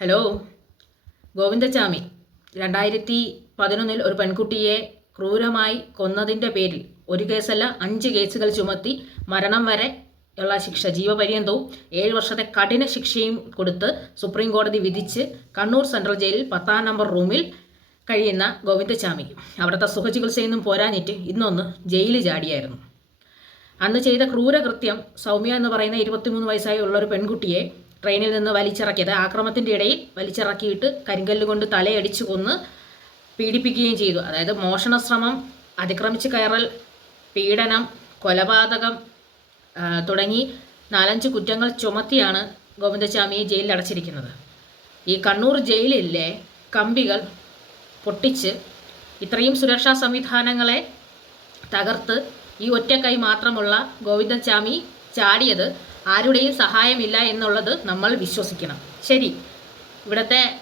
Hello Govindachami രണ്ടായിരത്തി പതിനൊന്നിൽ ഒരു പെൺകുട്ടിയെ ക്രൂരമായി കൊന്നതിന്റെ പേരിൽ ഒരു കേസല്ല അഞ്ച് കേസുകൾ ചുമത്തി മരണം വരെ ഉള്ള ശിക്ഷ ജീവപര്യന്തവും ഏഴ് വർഷത്തെ കഠിന ശിക്ഷയും കൊടുത്ത് സുപ്രീം കോടതി വിധിച്ച് കണ്ണൂർ സെൻട്രൽ ജയിലിൽ പത്താം നമ്പർ റൂമിൽ കഴിയുന്ന ഗോവിന്ദച്ചാമി. അവിടുത്തെ സുഖചികിത്സയൊന്നും പോരാഞ്ഞിട്ട് ഇന്നൊന്ന് ജയിലിൽ ചാടിയായിരുന്നു. അന്ന് ചെയ്ത ക്രൂരകൃത്യം സൗമ്യ എന്ന് പറയുന്ന ഇരുപത്തിമൂന്ന് വയസ്സായുള്ള ഒരു പെൺകുട്ടിയെ ട്രെയിനിൽ നിന്ന് വലിച്ചിറക്കിയത്. ആക്രമണത്തിന്റെ ഇടയിൽ വലിച്ചിറക്കിയിട്ട് കരിങ്കല്ല് കൊണ്ട് തലയടിച്ചു കൊന്ന് പീഡിപ്പിക്കുകയും ചെയ്തു. അതായത് മോഷണശ്രമം അതിക്രമിച്ച് കയറൽ പീഡനം കൊലപാതകം തുടങ്ങി നാലഞ്ച് കുറ്റങ്ങൾ ചുമത്തിയാണ് ഗോവിന്ദസ്വാമിയെ ജയിലിൽ അടച്ചിരിക്കുന്നത്. ഈ കണ്ണൂർ ജയിലിലെ കമ്പികൾ പൊട്ടിച്ച് ഇത്രയും സുരക്ഷാ സംവിധാനങ്ങളെ തകർത്ത് ഈ ഒറ്റ കൈ മാത്രമുള്ള ഗോവിന്ദസ്വാമി ചാടിയത് ആരുടെയും സഹായമില്ല എന്നുള്ളത് നമ്മൾ വിശ്വസിക്കണം. ശരി. ഇവിടുത്തെ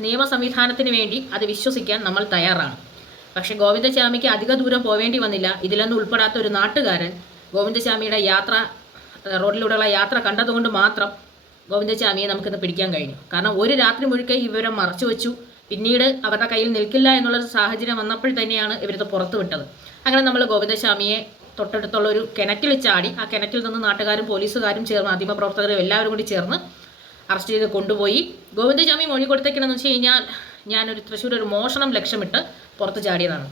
നിയമ സംവിധാനത്തിന് വേണ്ടി അത് വിശ്വസിക്കാൻ നമ്മൾ തയ്യാറാണ്. പക്ഷെ ഗോവിന്ദസ്വാമിക്ക് അധിക ദൂരം പോവേണ്ടി വന്നില്ല. ഇതിലൊന്നും ഉൾപ്പെടാത്ത ഒരു നാട്ടുകാരൻ ഗോവിന്ദസ്വാമിയുടെ യാത്ര റോഡിലൂടെയുള്ള യാത്ര കണ്ടതുകൊണ്ട് മാത്രം ഗോവിന്ദസ്വാമിയെ നമുക്കിന്ന് പിടിക്കാൻ കഴിഞ്ഞു. കാരണം ഒരു രാത്രി മുഴുക്കെ ഈ വിവരം മറച്ചു വെച്ചു. പിന്നീട് അവരുടെ കയ്യിൽ നിൽക്കില്ല എന്നുള്ളൊരു സാഹചര്യം വന്നപ്പോൾ തന്നെയാണ് ഇവരിത് പുറത്തു വിട്ടത് അങ്ങനെ നമ്മൾ ഗോവിന്ദസ്വാമിയെ തൊട്ടടുത്തുള്ള ഒരു കിണറ്റിൽ ചാടി ആ കിണറ്റിൽ നിന്ന് നാട്ടുകാരും പോലീസുകാരും ചേർന്ന് മാധ്യമപ്രവർത്തകരും എല്ലാവരും കൂടി ചേർന്ന് അറസ്റ്റ് ചെയ്ത് കൊണ്ടുപോയി. ഗോവിന്ദസ്വാമി മൊഴി കൊടുത്തേക്കണമെന്ന് വെച്ച് കഴിഞ്ഞാൽ ഞാനൊരു തൃശ്ശൂർ ഒരു മോഷണം ലക്ഷ്യമിട്ട് പുറത്ത് ചാടിയതാണ്.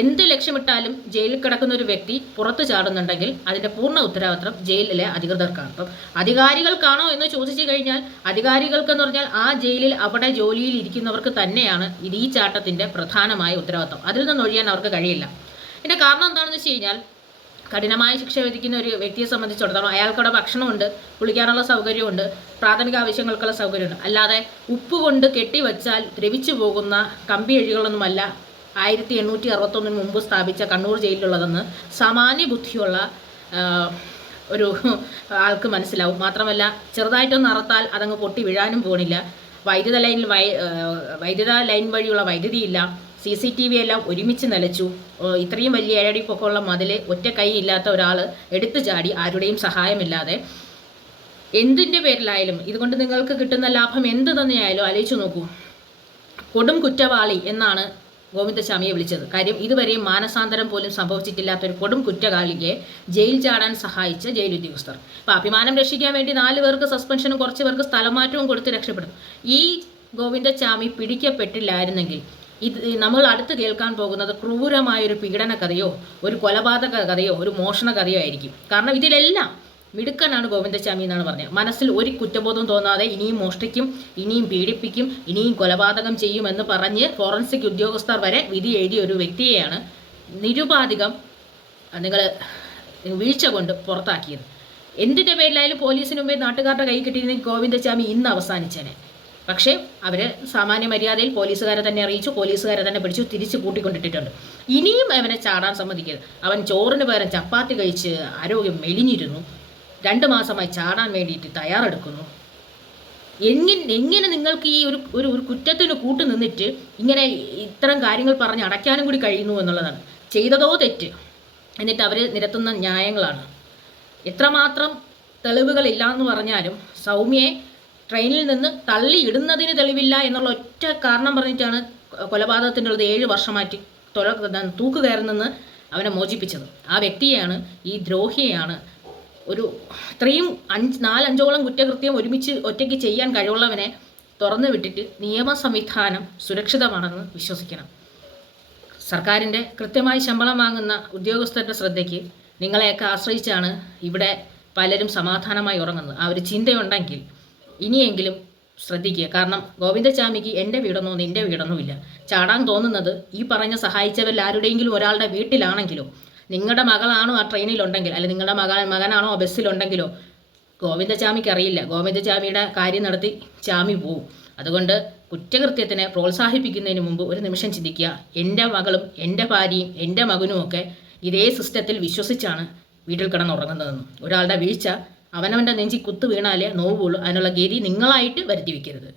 എന്ത് ലക്ഷ്യമിട്ടാലും ജയിലിൽ കിടക്കുന്ന ഒരു വ്യക്തി പുറത്ത് ചാടുന്നുണ്ടെങ്കിൽ അതിന്റെ പൂർണ ഉത്തരവാദിത്വം ജയിലിലെ അധികൃതർക്കാണ്. അപ്പം അധികാരികൾക്കാണോ എന്ന് ചോദിച്ചു കഴിഞ്ഞാൽ അധികാരികൾക്കെന്ന് പറഞ്ഞാൽ ആ ജയിലിൽ അവിടെ ജോലിയിൽ ഇരിക്കുന്നവർക്ക് തന്നെയാണ് ഇത് ഈ ചാട്ടത്തിന്റെ പ്രധാനമായ ഉത്തരവാദിത്വം അതിൽ നിന്ന് ഒഴിയാൻ അവർക്ക് കഴിയില്ല. ഇതിന്റെ കാരണം എന്താണെന്ന് വെച്ച് കഴിഞ്ഞാൽ കഠിനമായ ശിക്ഷ വിധിക്കുന്ന ഒരു വ്യക്തിയെ സംബന്ധിച്ചിടത്തോളം അയാൾക്കവിടെ ഭക്ഷണമുണ്ട് കുളിക്കാനുള്ള സൗകര്യമുണ്ട് പ്രാഥമിക ആവശ്യങ്ങൾക്കുള്ള സൗകര്യമുണ്ട്. അല്ലാതെ ഉപ്പ് കൊണ്ട് കെട്ടിവച്ചാൽ ദ്രവിച്ചു പോകുന്ന കമ്പി എഴികളൊന്നുമല്ല ആയിരത്തി എണ്ണൂറ്റി അറുപത്തൊന്നിന് മുമ്പ് സ്ഥാപിച്ച കണ്ണൂർ ജയിലിലുള്ളതെന്ന് സാമാന്യ ബുദ്ധിയുള്ള ഒരു ആൾക്ക് മനസ്സിലാവും. മാത്രമല്ല ചെറുതായിട്ടൊന്ന് അറുത്താൽ അതങ്ങ് പൊട്ടി വീഴാനും പോണില്ല. വൈദ്യുത ലൈനിൽ വൈ വൈദ്യുത ലൈൻ വഴിയുള്ള വൈദ്യുതിയില്ല. സി സി ടി വി എല്ലാം ഒരുമിച്ച് നിലച്ചു. ഇത്രയും വലിയ ഏഴടി പൊക്കമുള്ള മതിൽ ഒറ്റ കൈ ഇല്ലാത്ത ഒരാൾ എടുത്തു ചാടി ആരുടെയും സഹായമില്ലാതെ. എന്തിന്റെ പേരിലായാലും ഇതുകൊണ്ട് നിങ്ങൾക്ക് കിട്ടുന്ന ലാഭം എന്ത് തന്നെയായാലും ആലോചിച്ചു നോക്കൂ. കൊടും കുറ്റവാളി എന്നാണ് ഗോവിന്ദസ്വാമിയെ വിളിച്ചത്. കാര്യം ഇതുവരെയും മാനസാന്തരം പോലും സംഭവിച്ചിട്ടില്ലാത്ത ഒരു കൊടും കുറ്റവാളിയെ ജയിൽ ചാടാൻ സഹായിച്ച ജയിൽ ഉദ്യോഗസ്ഥർ. അപ്പോൾ അഭിമാനം രക്ഷിക്കാൻ വേണ്ടി നാല് പേർക്ക് സസ്പെൻഷനും കുറച്ച് പേർക്ക് സ്ഥലമാറ്റവും കൊടുത്ത് രക്ഷപ്പെടും. ഈ ഗോവിന്ദസ്വാമി പിടിക്കപ്പെട്ടില്ലായിരുന്നെങ്കിൽ ഇത് നമ്മൾ അടുത്ത് കേൾക്കാൻ പോകുന്നത് ക്രൂരമായ ഒരു പീഡന കഥയോ ഒരു കൊലപാതക കഥയോ ഒരു മോഷണ കഥയോ ആയിരിക്കും. കാരണം ഇതിലെല്ലാം മിടുക്കനാണ് ഗോവിന്ദസ്വാമി എന്നാണ് പറഞ്ഞത്. മനസ്സിൽ ഒരു കുറ്റബോധം തോന്നാതെ ഇനിയും മോഷ്ടിക്കും ഇനിയും പീഡിപ്പിക്കും ഇനിയും കൊലപാതകം ചെയ്യുമെന്ന് പറഞ്ഞ് ഫോറൻസിക് ഉദ്യോഗസ്ഥർ വരെ വിധി എഴുതിയ ഒരു വ്യക്തിയെയാണ് നിരുപാധികം നിങ്ങൾ വീഴ്ച കൊണ്ട് പുറത്താക്കിയത്. എന്തിന്റെ പേരിലായാലും പോലീസിന് മുമ്പേ നാട്ടുകാരുടെ കൈ കിട്ടിയിരുന്നെങ്കിൽ ഗോവിന്ദസ്വാമി ഇന്ന് അവസാനിച്ചേനെ. പക്ഷേ അവർ സാമാന്യ മര്യാദയിൽ പോലീസുകാരെ തന്നെ അറിയിച്ചു പോലീസുകാരെ തന്നെ പിടിച്ചു തിരിച്ച് കൂട്ടിക്കൊണ്ടിട്ടിട്ടുണ്ട്. ഇനിയും അവനെ ചാടാൻ സമ്മതിക്കരുത്. അവൻ ചോറിന് പകരം ചപ്പാത്തി കഴിച്ച് ആരോഗ്യം മെലിഞ്ഞിരുന്നു. രണ്ട് മാസമായി ചാടാൻ വേണ്ടിയിട്ട് തയ്യാറെടുക്കുന്നു. എങ്ങനെ എങ്ങനെ നിങ്ങൾക്ക് ഈ ഒരു ഒരു ഒരു കുറ്റത്തിന് കൂട്ടു നിന്നിട്ട് ഇങ്ങനെ ഇത്തരം കാര്യങ്ങൾ പറഞ്ഞ് അടയ്ക്കാനും കൂടി കഴിയുന്നു എന്നുള്ളതാണ്. ചെയ്തതോ തെറ്റ്. എന്നിട്ട് അവർ നിരത്തുന്ന ന്യായങ്ങളാണ്. എത്രമാത്രം തെളിവുകളില്ല എന്ന് പറഞ്ഞാലും സൗമ്യയെ ട്രെയിനിൽ നിന്ന് തള്ളിയിടുന്നതിന് തെളിവില്ല എന്നുള്ള ഒറ്റ കാരണം പറഞ്ഞിട്ടാണ് കൊലപാതകത്തിനുള്ളത് ഏഴ് വർഷമായിട്ട് തൊല തൂക്ക് കയറുന്നെന്ന് അവനെ മോചിപ്പിച്ചത്. ആ വ്യക്തിയെയാണ് ഈ ദ്രോഹിയെയാണ് ഒരു ഇത്രയും അഞ്ച് നാലഞ്ചോളം കുറ്റകൃത്യം ഒരുമിച്ച് ഒറ്റയ്ക്ക് ചെയ്യാൻ കഴിവുള്ളവനെ തുറന്നു വിട്ടിട്ട് നിയമ സംവിധാനം സുരക്ഷിതമാണെന്ന് വിശ്വസിക്കണം. സർക്കാരിന്റെ കൃത്യമായി ശമ്പളം വാങ്ങുന്ന ഉദ്യോഗസ്ഥരുടെ ശ്രദ്ധയ്ക്ക് നിങ്ങളെയൊക്കെ ആശ്രയിച്ചാണ് ഇവിടെ പലരും സമാധാനമായി ഉറങ്ങുന്നത്. ആ ഒരു ചിന്തയുണ്ടെങ്കിൽ ഇനിയെങ്കിലും ശ്രദ്ധിക്കുക. കാരണം ഗോവിന്ദസ്വാമിക്ക് എന്റെ വീടൊന്നോ നിന്റെ വീടൊന്നും ഇല്ല ചാടാൻ തോന്നുന്നത് ഈ പറഞ്ഞ സഹായിച്ചവരിൽ ആരുടെയെങ്കിലും ഒരാളുടെ വീട്ടിലാണെങ്കിലോ നിങ്ങളുടെ മകളാണോ ആ ട്രെയിനിലുണ്ടെങ്കിൽ അല്ലെങ്കിൽ നിങ്ങളുടെ മകൾ മകനാണോ ബസ്സിലുണ്ടെങ്കിലോ ഗോവിന്ദസ്വാമിക്ക് അറിയില്ല. ഗോവിന്ദസ്വാമിയുടെ കാര്യം നടത്തി ചാമി പോവും. അതുകൊണ്ട് കുറ്റകൃത്യത്തിനെ പ്രോത്സാഹിപ്പിക്കുന്നതിന് മുമ്പ് ഒരു നിമിഷം ചിന്തിക്കുക. എന്റെ മകളും എന്റെ ഭാര്യയും എന്റെ മകനും ഒക്കെ ഇതേ സിസ്റ്റത്തിൽ വിശ്വസിച്ചാണ് വീട്ടിൽ കിടന്നുറങ്ങുന്നതെന്നും ഒരാളുടെ വീഴ്ച അവനവന്റെ നെഞ്ചി കുത്തു വീണാലേ നോവുള്ളൂ. അതിനുള്ള ഗതി നിങ്ങളായിട്ട് വരുത്തി വയ്ക്കരുത്